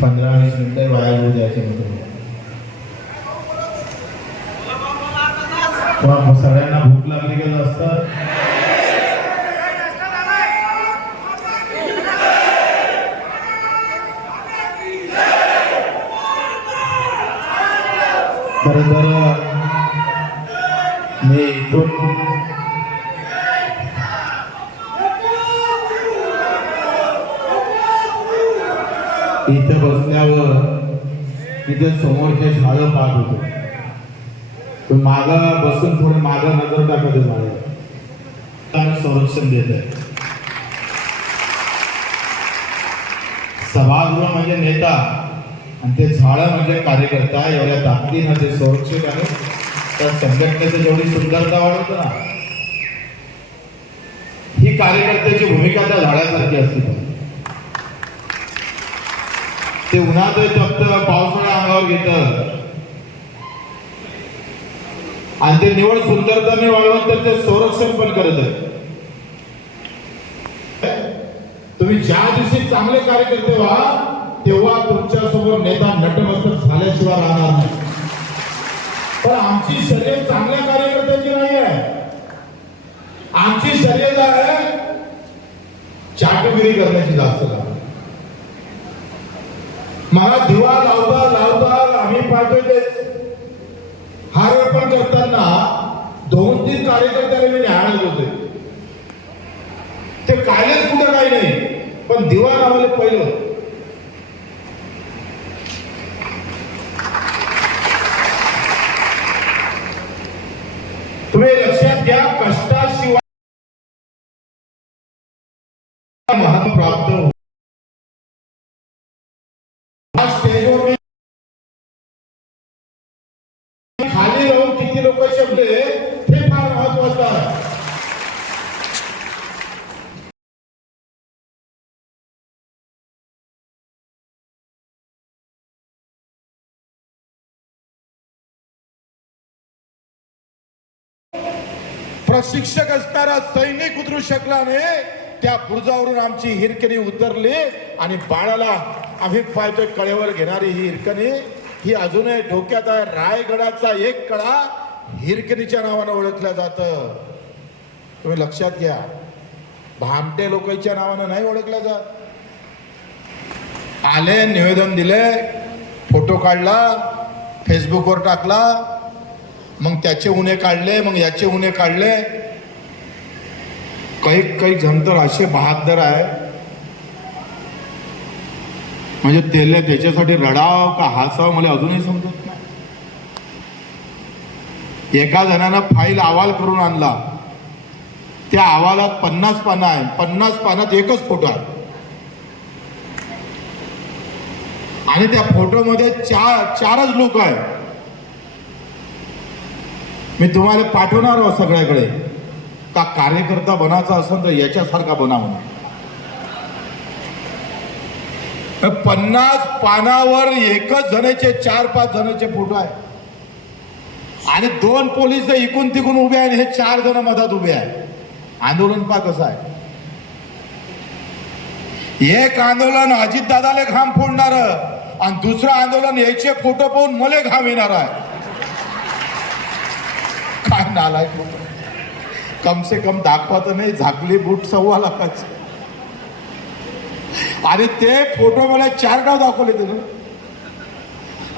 पंधरा वीस मिनटं वाया घेऊ द्यायचे मित्र सगळ्यांना भूक लागली गेलं असतं. खरं तर मी इथून इथे बसल्यावर तिथे समोरचे झाडं पाहत होते. पण मागं बसून थोडं मागं नजर टाकत आहे झाडं संरक्षण देत आहे. सभागृह म्हणजे नेता आणि ते झाडं म्हणजे कार्यकर्ता एवढ्या ताकदीनं ते संरक्षक आहे. त्या संघटनेचं जेवढी सुंदरता वाढवतं ना ही कार्यकर्त्याची भूमिका त्या झाडासारखी असते पण. ते उन्हात फक्त पावसाळा अंगावर घेत. आणि ते निवड सुंदरता वाढवत तर ते संरक्षण पण करत आहे. तुम्ही ज्या दिवशी चांगले कार्यकर्ते व्हा तेव्हा तुमच्यासमोर नेता नटमस्तक झाल्याशिवाय राहणार नाही. पण आमची शरीर चांगल्या कार्यकर्त्याची नाही आहे. आमची शरीर आहे चाटगिरी करण्याची जास्त मला दिवा लावता लावता आम्ही पाहतोय तेच हारवेपण करताना दोन तीन कार्यकर्त्याला मी न्यायालयात होते ते कायलेच कुठं काही नाही. पण दिवा लावले पहिलं. प्रशिक्षक असणारा सैनिक उतरू शकला नाही. त्या बुरुजावरून आमची हिरकणी उतरली आणि बाळाला आम्ही पाहतोय कळेवर घेणारी ही हिरकणी. ही अजूनही डोक्यात आहे. रायगडाचा एक कळा हिरकणीच्या नावानं ओळखलं जातं. तुम्ही लक्षात घ्या. भामटे लोकांच्या नावानं नाही ओळखलं जात. आले निवेदन दिले फोटो काढला फेसबुकवर टाकला मग त्याचे उन्हे काढले मग याचे उन्हे काढले. काही काही जण तर असे बहादर आहे. म्हणजे त्याला त्याच्यासाठी रडाव का हसाव मला अजूनही समजत नाही. एका जणानं फाईल अहवाल करून आणला. त्या अहवालात पन्नास पानं आहे पन्नास पानात एकच फोटो आहे. आणि त्या फोटोमध्ये चार चारच लोक आहे मी तुम्हाला पाठवणार आहोत सगळ्याकडे. का कार्यकर्ता बनायचा असेल तर याच्यासारखा बना म्हणून. पन्नास पानावर एकच जणाचे चार पाच जणाचे फोटो आहे. आणि दोन पोलीस इकून तिकून उभे आहे हे चार जण मधात उभे आहे आंदोलन पा कसं आहे. एक आंदोलन अजित दादाले घाम फोडणार आणि दुसरं आंदोलन याचे फोटो पाहून मले घाम येणार आहे. काय नालायक होत. कम से कम दाखवा तर नाही झाकली बूट सव्वा लाखाची. आणि ते फोटो मला चार गाव दाखवले त्यानं.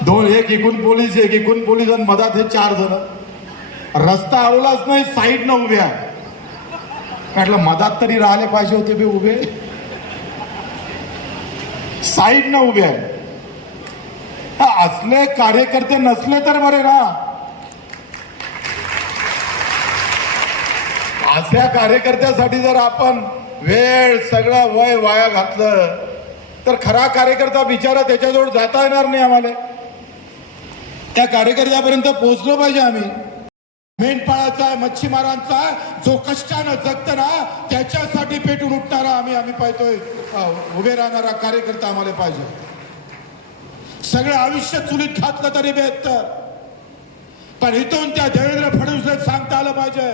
दोन एक एकूण पोलीस एक एकूण पोलीस आणि मधात हे चार जण. रस्ता अडवलाच नाही साईड न उभे आहे. म्हटलं मधात तरी राहिले पाहिजे होते बे उभे. साईड न उभे आहे. असले कार्यकर्ते नसले तर बरे ना. अशा कार्यकर्त्यासाठी जर आपण वेळ सगळं वय वाया घातलं तर खरा कार्यकर्ता बिचारा त्याच्याजवळ जाता येणार नाही आम्हाला. त्या कार्यकर्त्यापर्यंत पोहोचलो पाहिजे आम्ही. मेंढपाळाचा आहे मच्छीमारांचा आहे, जो कष्टानं जगत ना त्याच्यासाठी पेटून उठणारा आम्ही आम्ही पाहतोय. उभे राहणारा कार्यकर्ता आम्हाला पाहिजे. सगळं आयुष्य चुलीत घातलं तरी बेहतर पण इथून त्या देवेंद्र फडणवीसला सांगता आलं पाहिजे.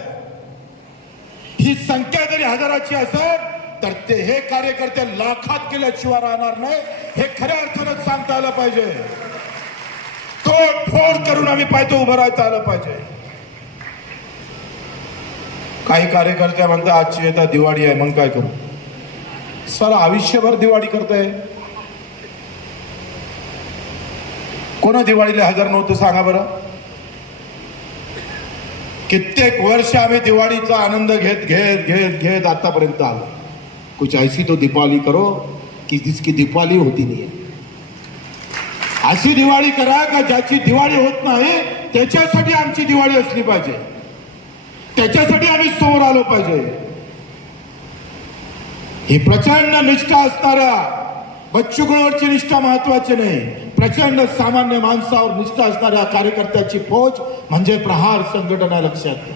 ही संख्या जरी हजाराची असेल तर ते हे कार्यकर्ते लाखात केल्याशिवाय राहणार नाही. हे खऱ्या अर्थानं सांगता आलं पाहिजे. तो फोड करून आम्ही पाहिजे उभं राहता आलं पाहिजे. काही कार्यकर्ते म्हणतात आजची येता दिवाळी आहे मग काय करू? सर आयुष्यभर दिवाळी करताय. कोण दिवाळीला हजर नव्हतं सांगा बरं? कित्येक वर्ष आम्ही दिवाळीचा आनंद घेत घेत घेत घेत आतापर्यंत आलो. कुछ ऐसी तो दीपावली करो की जिसकी दीपावली होती नाही अशी दिवाळी करा का ज्याची दिवाळी होत नाही त्याच्यासाठी आमची दिवाळी असली पाहिजे. त्याच्यासाठी आम्ही समोर आलो पाहिजे. ही प्रचंड निष्ठा असणाऱ्या बच्चू निष्ठा महत्वाची नाही. प्रचंड सामान्य माणसावर निष्ठा असणाऱ्या कार्यकर्त्याची फौज म्हणजे प्रहार संघटना लक्षात घ्या.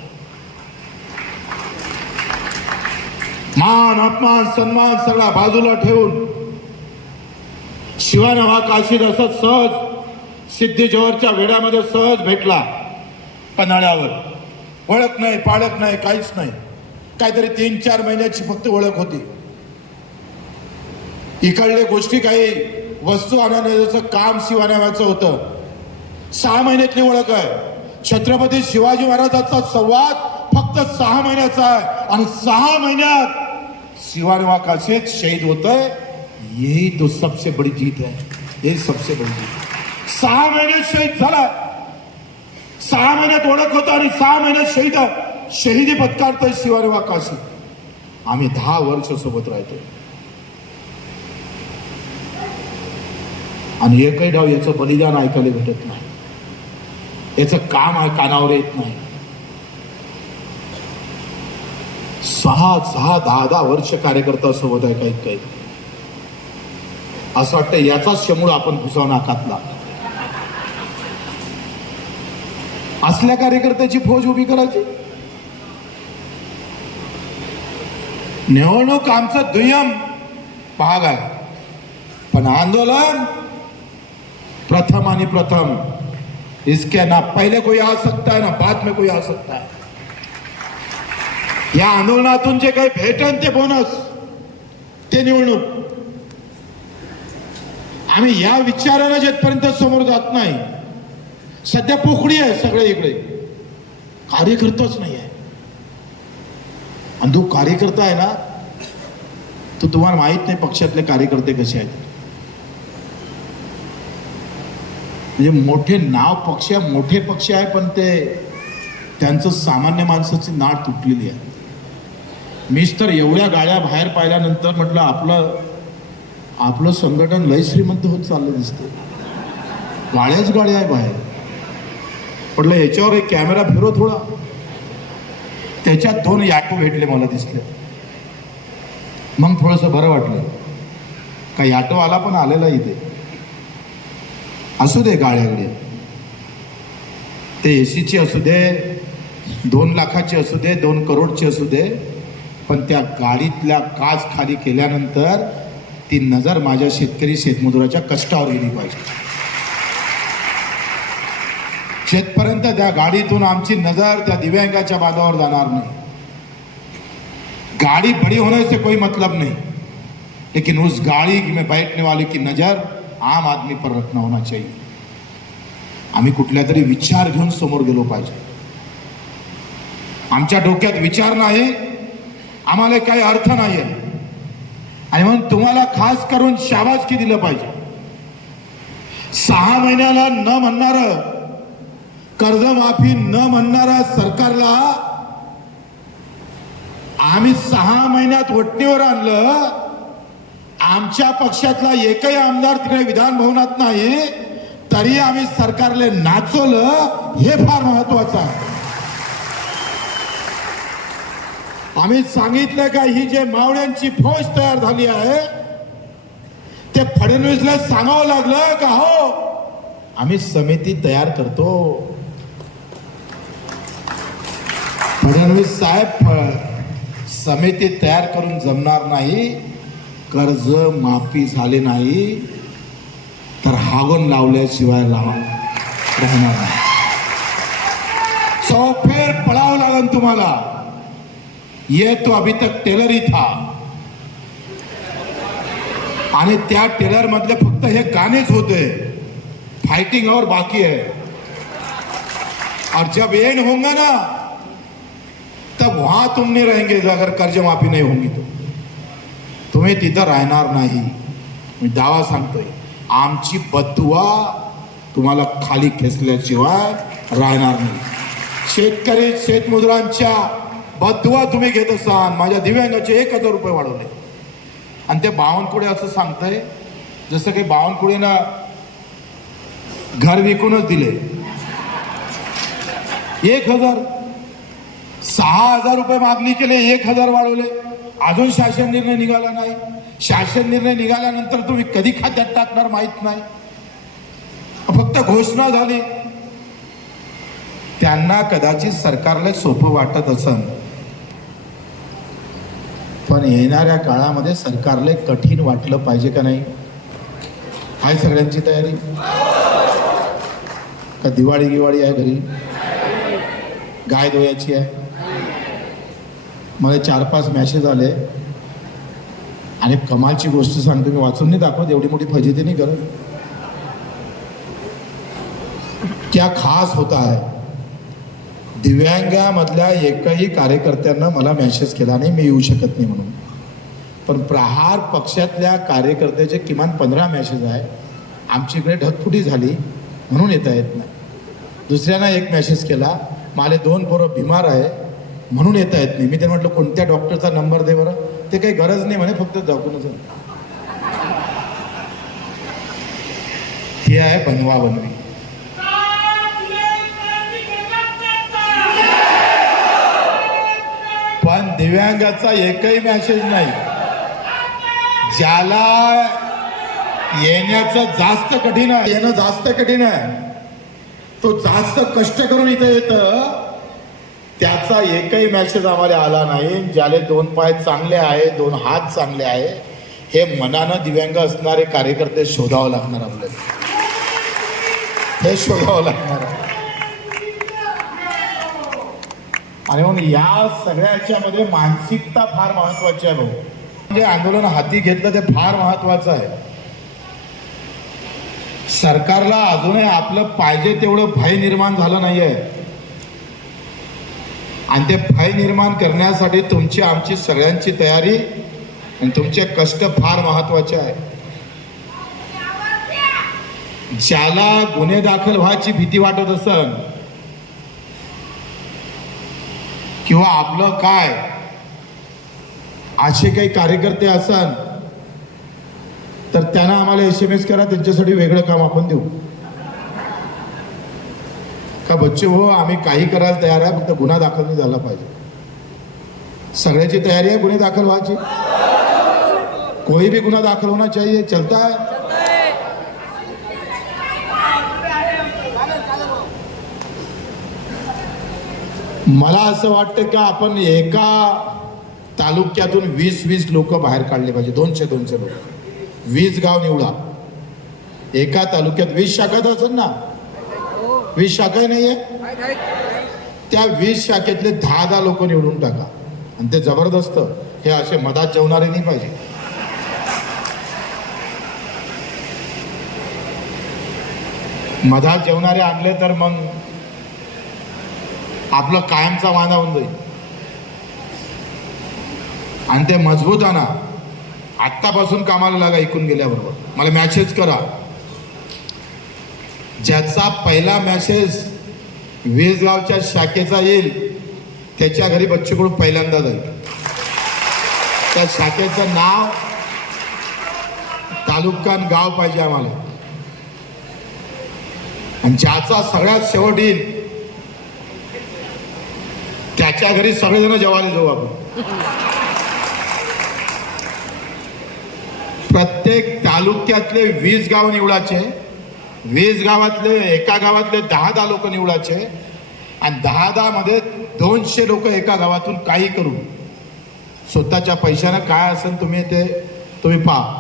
मान अपमान सन्मान सगळा बाजूला ठेवून शिवानं हा काशीद असं सहज सिद्धी जोहरच्या वेड्यामध्ये सहज भेटला पन्हाळ्यावर. ओळख नाही पाळख नाही काहीच नाही. काहीतरी तीन चार महिन्याची फक्त ओळख होती. इकडले गोष्टी काही वस्तू आणण्याचं काम शिवाण्याचं होतं. सहा महिन्यातली ओळख आहे. छत्रपती शिवाजी महाराजांचा संवाद फक्त सहा महिन्याचा आहे. आणि सहा महिन्यात शिवानवा काशीत शहीद होत है यही तो सबसे बड़ी जीत है यही सबसे बड़ी जीत सहा महिन्यात शहीद झाला सहा महिन्यात ओळख होता आणि सहा महिन्यात शहीद शहीदी पत्कारतोय शिवानवा काशी आम्ही दहा वर्ष सोबत राहतोय. आणि एकही डाव याचं बलिदान ऐकायला भेटत नाही. याचं काम आहे कानावर येत नाही. सहा सहा दहा दहा वर्ष कार्यकर्ता सोबत आहे काही काही. असं वाटतं याचाच शमूळ आपण घुसाव नाकातला. असल्या कार्यकर्त्याची फौज उभी करायची? निवडणूक आमचं दुय्यम भाग आहे. पण आंदोलन प्रथम आणि प्रथम. इसके ना पहले कोई आ सकता है ना बाद में कोई आ सकता है. या आंदोलनातून जे काही भेटन ते बोनस ते निवडणूक. आम्ही या विचारानं जेथपर्यंत समोर जात नाही सध्या पोकळी आहे सगळे इकडे. कार्यकर्ताच नाही आहे. आणि तो कार्यकर्ता आहे ना तो तुम्हाला माहीत नाही पक्षातले कार्यकर्ते कसे आहेत. म्हणजे मोठे नाव पक्ष मोठे पक्ष आहे पण ते त्यांचं सामान्य माणसाची नाळ तुटलेली आहे. मीच तर एवढ्या गाड्या बाहेर पाहिल्यानंतर म्हटलं आपलं आपलं संघटन लय श्रीमंत होत चाललं दिसतं गाड्याच गाड्या आहे बाहेर. म्हटलं याच्यावर एक कॅमेरा फिरव थोडा. त्याच्यात दोन याटो भेटले मला दिसले. मग थोडंसं बरं वाटलं. का याटो आला पण आलेला इथे. असू दे गाड्याकडे ते एसीची असू दे दोन लाखाची असू दे दोन करोडची असू दे पण त्या गाडीतल्या काच खाली केल्यानंतर ती नजर माझ्या शेतकरी शेतमजुराच्या कष्टावर गेली पाहिजे. शेतपर्यंत त्या गाडीतून आमची नजर त्या दिव्यांगाच्या बांधावर जाणार नाही. गाड़ी बड़ी होने से कोई मतलब नहीं. लेकिन उस गाड़ी में बैठने वाले की नजर आम आदमी पर रखना होना चाहिए। आम्ही कुठल्या तरी विचार घेऊन समोर गेलो पाहिजे। आमच्या डोक्यात विचार नाही आम्हाला काही अर्थ नाही. आहे आणि म्हणून तुम्हाला खास करून शाबासकी दिलं पाहिजे. सहा महिन्याला न म्हणणार कर्जमाफी न म्हणणारा सरकारला आम्ही सहा महिन्यात वटणीवर आणलं आमच्या पक्षातला एकही आमदार तिकडे विधान भवनात नाही तरी आम्ही सरकारले नाचवलं हे फार महत्वाचं आहे. आम्ही सांगितलं का ही जे मावळ्यांची फौज तयार झाली आहे ते फडणवीसला सांगावं लागलं का हो? आम्ही समिती तयार करतो. फडणवीस साहेब समिती तयार करून जमणार नाही. कर्ज माफी झाले नाही तर हागून लावल्याशिवाय लावा राहणार नाही. सौ फेर पळावं लागेल तुम्हाला. ये तो अभी तक टेलर ही था आणि त्या टेलर मधले फक्त हे गाणेच होते. फाइटिंग और बाकी है और जब एंड होगा ना तब वहां तुम नहीं रहेंगे अगर कर्ज माफी नाही होगी तो। तुम्ही तिथं राहणार नाही. मी दावा सांगतोय. आमची बदुआ तुम्हाला खाली खेचल्याशिवाय राहणार नाही. शेतकरी शेतमजुरांच्या बदुआ तुम्ही घेत असाल माझ्या दिव्यांगाचे एक हजार रुपये वाढवले. आणि ते बावनकुळे असं सांगतंय जसं काही बावनकुळेनं घर विकूनच दिले. एक हजार. सहा हजार रुपये मागणी केले एक हजार वाढवले. अजून शासन निर्णय निघाला नाही. शासन निर्णय निघाल्यानंतर तुम्ही कधी खात्यात टाकणार माहीत नाही. फक्त घोषणा झाली. त्यांना कदाचित सरकारला सोपं वाटत असन. पण येणाऱ्या काळामध्ये सरकारला कठीण वाटलं पाहिजे का नाही? आहे सगळ्यांची तयारी? का दिवाळी गिवाळी आहे घरी? गाय दोयाची आहे? मला चार पाच मॅसेज आले आणि कमालची गोष्ट सांगतो मी वाचून नाही दाखवत एवढी मोठी फजिती नाही करत. क्या खास होता है? दिव्यांगामधल्या एकही कार्यकर्त्यांना मला मेसेज केला नाही मी येऊ शकत नाही म्हणून. पण प्रहार पक्षातल्या कार्यकर्त्याचे किमान पंधरा मेसेज आहे. आमची इकडे ढगफुटी झाली म्हणून येता येत नाही. दुसऱ्यांना एक मेसेज केला माले दोन पोरं बिमार आहे. म्हणून येता येत नाही. मी त्यांना म्हटलं कोणत्या डॉक्टरचा नंबर दे बरं? ते काही गरज नाही म्हणे फक्त दाखवूनच आहे. ही आहे बनवा बनवी. पण दिव्यांगाचा एकही मॅसेज नाही. ज्याला येण्याचं जास्त कठीण आहे येणं जास्त कठीण आहे तो जास्त कष्ट करून इथं येतं. त्याचा एकही मॅसेज आम्हाला आला नाही. ज्याले दोन पाय चांगले आहे दोन हात चांगले आहे हे मनानं दिव्यांग असणारे कार्यकर्ते शोधावं लागणार आपल्याला. हे शोधावं लागणार आहे. आणि म्हणून या सगळ्याच्यामध्ये मानसिकता फार महत्वाची आहे भाऊ. म्हणजे आंदोलन हाती घेतलं ते फार महत्वाचं आहे. सरकारला अजूनही आपलं पाहिजे तेवढं भय निर्माण झालं नाहीये. आणि ते भय निर्माण करण्यासाठी तुमची आमची सगळ्यांची तयारी आणि तुमचे कष्ट फार महत्त्वाचे आहे. ज्याला गुन्हे दाखल व्हायची भीती वाटत असन किंवा आपलं काय असे काही कार्यकर्ते असन तर त्यांना आम्हाला एस एम एस करा त्यांच्यासाठी वेगळं काम आपण देऊ. का बच्चे हो आम्ही काही करायला तयार आहे फक्त गुन्हा दाखल नाही झाला पाहिजे. सगळ्याची तयारी आहे गुन्हे दाखल व्हायची? कोई भी गुन्हा दाखल होना चाहिए चलता है? मला असं वाटतं का आपण एका तालुक्यातून वीस वीस लोक बाहेर काढले पाहिजे दोनशे दोनशे लोक. वीस गाव निवडा. एका तालुक्यात वीस शाखा असेल ना वीस शाखा नाहीये? त्या वीस शाखेतले दहा दहा लोक निवडून टाका. आणि ते जबरदस्त. हे असे मधात जेवणारे नाही पाहिजे. मधात जेवणारे आणले तर मग आपलं कायमचा वादा होऊन जाईल. आणि ते मजबूत आणा. आत्तापासून कामाला लागा ऐकून गेल्याबरोबर. मला मॅसेज करा. ज्याचा पहिला मॅसेज वीजगावच्या शाखेचा येईल त्याच्या घरी बच्चूकडून पहिल्यांदा जाईल. त्या शाखेचं नाव तालुका गाव पाहिजे आम्हाला. आणि ज्याचा सगळ्यात शेवट येईल त्याच्या घरी सगळेजण जेवायला जाऊ आपण. प्रत्येक तालुक्यातले वीस गाव निवडायचे. वीस गावातले एका गावातले दहा दहा लोक निवडायचे आणि दहा दहा मध्ये दोनशे लोक एका गावातून काही करू स्वतःच्या पैशानं काय असेल तुम्ही ते तुम्ही पहा.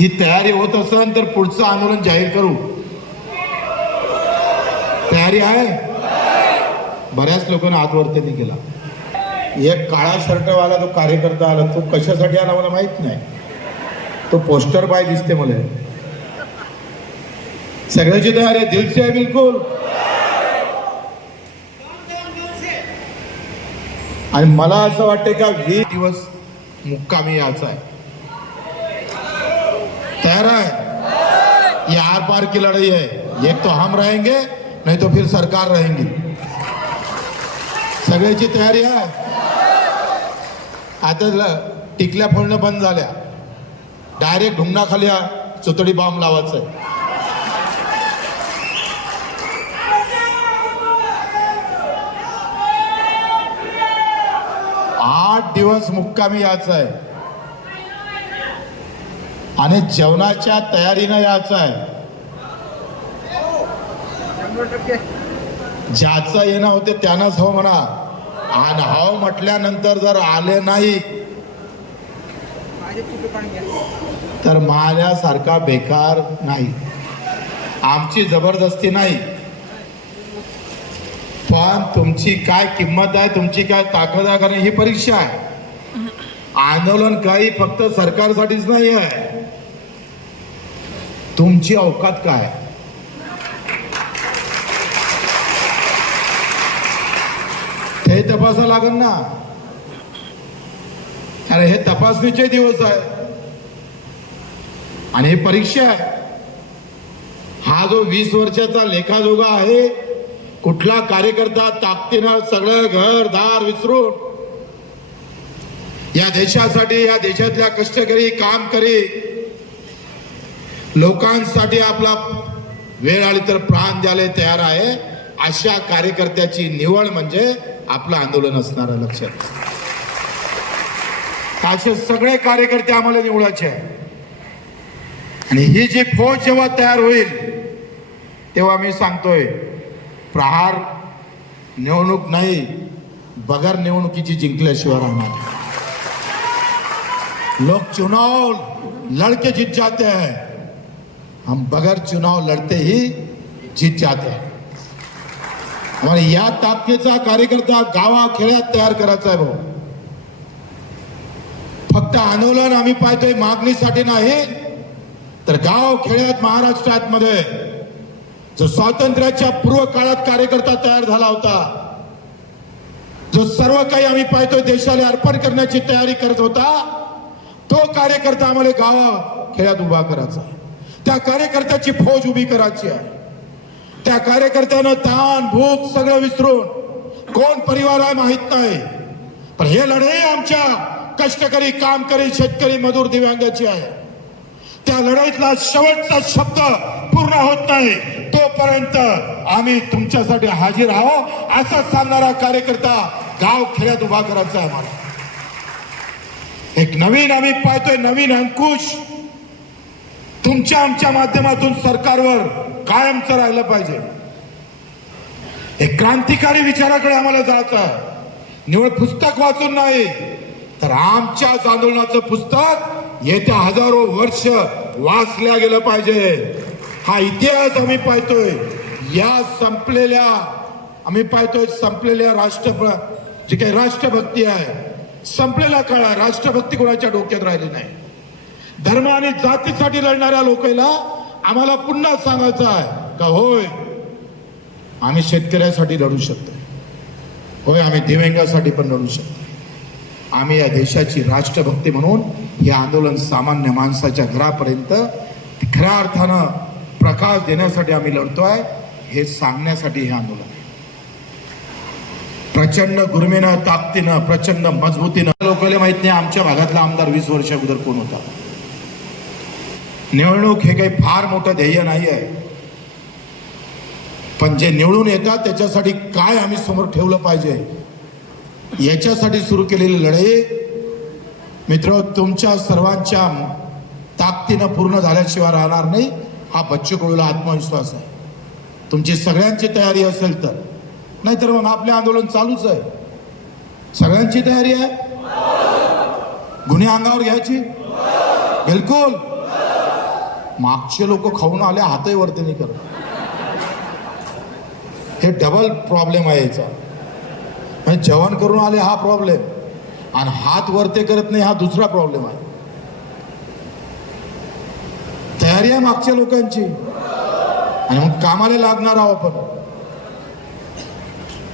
ही तयारी होत असेल तर पुढचं आंदोलन जाहीर करू. तयारी आहे? बऱ्याच लोकांना हात केला. एक काळा शर्टवाला तो कार्यकर्ता आला तो कशासाठी आला मला माहीत नाही. तो पोस्टर बाय दिसते मला. सगळ्याची तयारी आहे. दिलची आहे बिलकुल. आणि मला असं वाटतं का वीस दिवस मुक्कामी याचा आहे. तयार आहे. ये आर पार की लढाई है एक तो हम रहेंगे नहीं तो फिर सरकार रहेंगी. सगळ्याची तयारी आहे. आता टिकल्या फोडणं बंद झाल्या. डायरेक्ट ढुंगणाखाली चुतडी बॉम्ब लावायचं आहे आठ दिवस मुक्कामी यायचं आहे आणि जेवणाच्या तयारीनं यायचं आहे ज्याचं येणं होते त्यानंच हो म्हणा. आणि हो म्हटल्यानंतर जर आले नाही तर माल्यासारखा बेकार नाही. आमची जबरदस्ती नाही. पण तुमची काय किंमत आहे तुमची काय ताकद आहे कारण ही परीक्षा आहे. आंदोलन काही फक्त सरकारसाठीच नाही आहे. तुमची अवकात काय? ते तपासा लागेल ना. अरे हे तपासणीचे दिवस आहे. आणि हे परीक्षा आहे. हा जो वीस वर्षाचा लेखाजोगा आहे कुठला कार्यकर्ता ताकदीनं सगळं घर दार विसरून या देशासाठी या देशातल्या कष्टकरी काम करी लोकांसाठी आपला वेळ आली तर प्राण द्यायला तयार आहे. अशा कार्यकर्त्याची निवड म्हणजे आपलं आंदोलन असणार लक्षात. असे सगळे कार्यकर्ते आम्हाला निवडायचे आहे आणि ही जी फौज जेव्हा तयार होईल तेव्हा मी सांगतोय प्रहार निवडणूक नाही बगर निवडणुकीची जिंकल्याशिवाय राहणार लोग चुनाव लड़के जीत जाते हैं. हम बगैर चुनाव लड़ते ही जीत जाते हैं. हमारे या ताकदीचा कार्यकर्ता गावा खेड्यात तयार करायचा आहे भाऊ फक्त आंदोलन आम्ही पाहतोय मागणीसाठी नाही. तर गाव खेड्यात महाराष्ट्रात मध्ये जो स्वातंत्र्याच्या पूर्व काळात कार्यकर्ता तयार झाला होता जो सर्व काही आम्ही पाहतोय देशाला अर्पण करण्याची तयारी करत होता तो कार्यकर्ता आम्हाला गाव खेड्यात उभा करायचा त्या कार्यकर्त्याची फौज उभी करायची आहे. त्या कार्यकर्त्यानं ताण भूक सगळं विसरून कोण परिवार आहे माहीत नाही पण हे लढाई आमच्या कष्टकरी कामकरी शेतकरी मजूर दिव्यांगाची आहे. त्या लढाईतला शेवटचा शब्द पूर्ण होत नाही. तोपर्यंत आम्ही तुमच्यासाठी हाजीर आहो असा सांगणारा कार्यकर्ता गाव खेड्यात उभा करायचा आहे आम्हाला. एक नवीन आम्ही पाहतोय नवीन अंकुश तुमच्या आमच्या माध्यमातून सरकारवर कायमचं राहिलं पाहिजे. एक क्रांतिकारी विचाराकडे आम्हाला जायचं आहे. निवड पुस्तक वाचून नाही तर आमच्या आंदोलनाचं पुस्तक येत्या हजारो वर्ष वाचल्या गेलं पाहिजे. हा इतिहास आम्ही पाहतोय. या संपलेल्या आम्ही पाहतोय संपलेल्या राष्ट्र जी काही राष्ट्रभक्ती आहे संपलेला काळ आहे. राष्ट्रभक्ती कोणाच्या डोक्यात राहिली नाही. धर्म आणि जातीसाठी लढणाऱ्या लोकांना आम्हाला पुन्हा सांगायचं आहे का होय आम्ही शेतकऱ्यासाठी लढू शकतो होय आम्ही दिव्यांगासाठी पण लढू शकतो आम्ही या देशाची राष्ट्रभक्ती म्हणून हे आंदोलन सामान्य माणसाच्या घरापर्यंत खऱ्या अर्थानं प्रकाश देण्यासाठी आम्ही लढतो आहे हे सांगण्यासाठी हे आंदोलन आहे. प्रचंड गुरमेनं ताकदीनं प्रचंड मजबूतीनं लोकांना माहीत नाही आमच्या भागातला आमदार वीस वर्ष अगोदर कोण होता? निवडणूक हे काही फार मोठं ध्येय नाही आहे पण जे निवडून येतात त्याच्यासाठी काय आम्ही समोर ठेवलं पाहिजे? याच्यासाठी सुरू केलेली लढाई मित्र तुमच्या सर्वांच्या ताकदीनं पूर्ण झाल्याशिवाय राहणार नाही. हा बच्चू कडूला आत्मविश्वास आहे. तुमची सगळ्यांची तयारी असेल तर. नाहीतर मग आपले आंदोलन चालूच आहे. सगळ्यांची तयारी आहे? गुन्हे अंगावर घ्यायची? बिलकुल. मागचे लोक खाऊन आले हातही वरती नाही करत हे डबल प्रॉब्लेम आहे याचा. म्हणजे जेवण करून आले हा प्रॉब्लेम आणि हात वरते करत नाही हा दुसरा प्रॉब्लेम आहे. तयारी आहे मागच्या लोकांची. आणि मग कामाला लागणार आहोत आपण.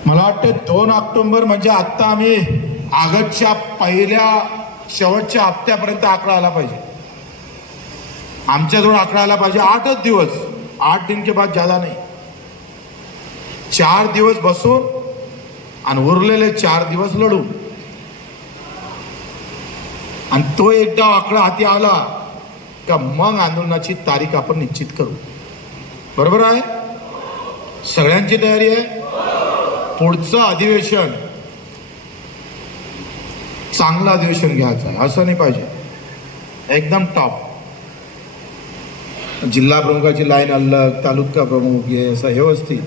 मला वाटतं दोन ऑक्टोंबर म्हणजे आत्ता आम्ही आगतच्या पहिल्या शेवटच्या हप्त्यापर्यंत आकडा आला पाहिजे. आमच्याजवळ आकडा आला पाहिजे. आठच दिवस. आठ दिन के बाद ज्यादा नाही. चार दिवस बसून आणि उरलेले चार दिवस लढू. आणि तो एकदा आकडा हाती आला का मग आंदोलनाची तारीख आपण निश्चित करू. बरोबर आहे? सगळ्यांची तयारी आहे? पुढचं अधिवेशन चांगलं अधिवेशन घ्यायचं आहे. असं नाही पाहिजे. एकदम टॉप जिल्हा प्रमुखाची लाईन अलग तालुका प्रमुख हे असं व्यवस्थित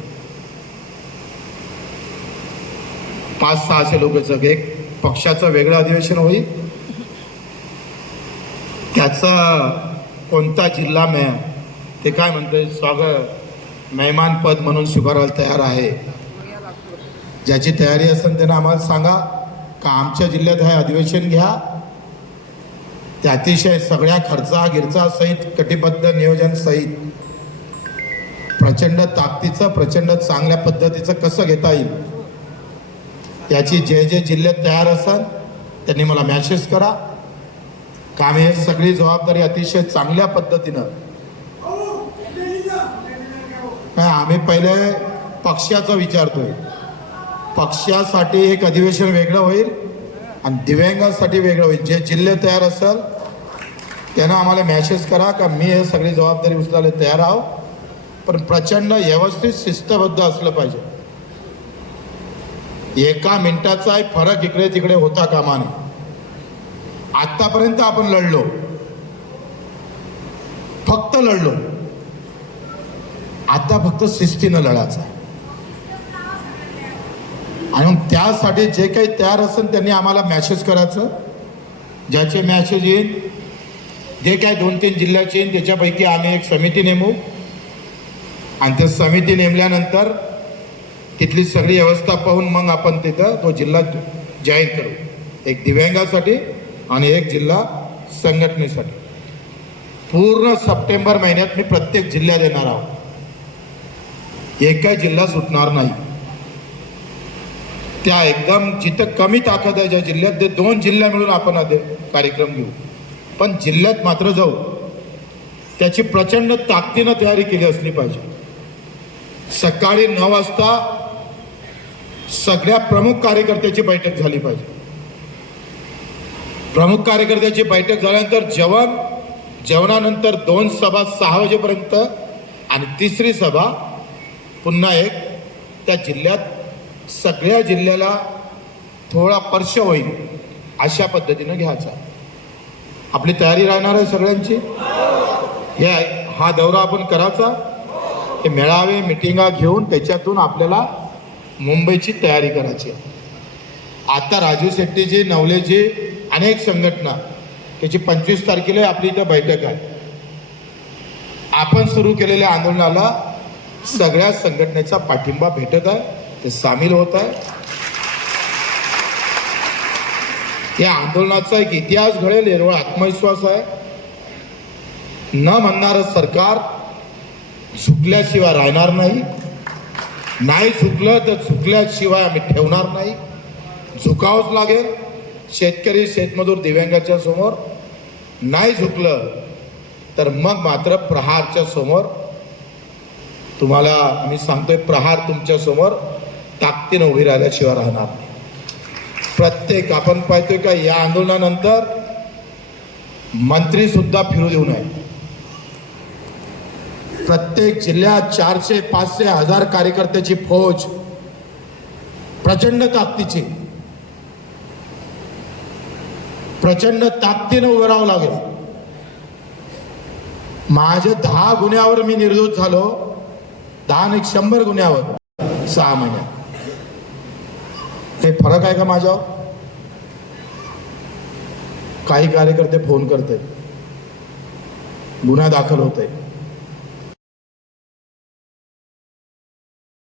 पाच सहाशे लोकांचं एक पक्षाचं वेगळं अधिवेशन होईल. त्याचा कोणता जिल्हा मे ते काय म्हणते स्वागत मेहमान पद म्हणून स्वीकारायला तयार आहे. ज्याची तयारी असेल त्यांना आम्हाला सांगा. का आमच्या जिल्ह्यात हे अधिवेशन घ्या. ते अतिशय सगळ्या खर्चा गिरचा सहित कटिबद्ध नियोजन सहित. प्रचंड ताकदीचं प्रचंड चांगल्या पद्धतीचं कसं घेता येईल? त्याची जे जे जिल्ह्यात तयार असाल त्यांनी मला मॅसेज करा. का हे सगळी जबाबदारी अतिशय चांगल्या पद्धतीनं. नाही, आम्ही पहिले पक्षाचा विचारतोय. पक्षासाठी एक अधिवेशन वेगळं होईल आणि दिव्यांगासाठी वेगळं होईल. जे जिल्हे तयार असेल त्यानं आम्हाला मॅसेज करा का मी हे सगळी जबाबदारी उचलायला तयार आहो. पण प्रचंड व्यवस्थित शिस्तबद्ध असलं पाहिजे. एका मिनिटाचा फरक इकडे तिकडे होता कामाने. आत्तापर्यंत आतापर्यंत आपण लढलो. फक्त लढलो. आता फक्त शिस्तीनं लढायचं आणि मग त्यासाठी जे काही तयार असेल त्यांनी आम्हाला मॅसेज करायचं. ज्याचे मॅसेज येईल जे काय दोन तीन जिल्ह्याचे येईल त्याच्यापैकी आम्ही एक समिती नेमू. आणि त्या समिती नेमल्यानंतर तिथली सगळी व्यवस्था पाहून मग आपण तिथं तो जिल्हा जाहीर करू. एक दिव्यांगासाठी आणि एक जिल्हा संघटनेसाठी. पूर्ण सप्टेंबर महिन्यात मी प्रत्येक जिल्ह्यात येणार आहोत. एकही जिल्हा सुटणार नाही. त्या एकदम जिथं कमी ताकद आहे ज्या जिल्ह्यात ते दोन जिल्ह्या मिळून आपण कार्यक्रम घेऊ. पण जिल्ह्यात मात्र जाऊ. त्याची प्रचंड ताकदीनं तयारी केली असली पाहिजे. सकाळी नऊ वाजता सगळ्या प्रमुख कार्यकर्त्याची बैठक झाली पाहिजे. प्रमुख कार्यकर्त्याची बैठक झाल्यानंतर जेवण जेवणानंतर दोन सभा सहा वाजेपर्यंत आणि तिसरी सभा पुन्हा एक त्या जिल्ह्यात सगळ्या जिल्ह्याला थोडा स्पर्श होईल अशा पद्धतीनं घ्यायचा. आपली तयारी राहणार आहे सगळ्यांची? हे हा दौरा आपण करायचा. हे मेळावे मिटिंगा घेऊन त्याच्यातून आपल्याला मुंबईची तयारी करायची. आता राजू शेट्टीजी नवलेजी अनेक संघटना त्याची पंचवीस तारखेला आपली इथं बैठक आहे. आपण सुरू केलेल्या आंदोलनाला सगळ्या संघटनेचा पाठिंबा भेटत आहे ते सामील होत आहे. या आंदोलनाचा एक इतिहास घडेल एवढा आत्मविश्वास आहे. न म्हणणारं सरकार झुकल्याशिवाय राहणार नाही. नाही झुकलं तर झुकल्याशिवाय आम्ही ठेवणार नाही. झुकावंच लागेल. शेतकरी शेतमजूर दिव्यांगाच्या समोर. नाही झुकलं तर मग मात्र प्रहारच्या समोर. तुम्हाला मी सांगतोय प्रहार तुमच्यासमोर ताकदीनं उभी राहिल्याशिवाय राहणार नाही. प्रत्येक आपण पाहतोय का या आंदोलनानंतर मंत्री सुद्धा फिरू देऊ नये. प्रत्येक जिल्ह्यात चारशे पाचशे हजार कार्यकर्त्याची फौज प्रचंड ताकदीची. प्रचंड ताकदीनं उभं राहावं लागेल. माझ्या दहा गुन्ह्यावर मी निर्दोष झालो. दहा आणि एक शंभर गुन्ह्यावर. सहा महिन्यात. काही फरक आहे का माझ्यावर? काही कार्यकर्ते फोन करते गुन्हा दाखल होत आहे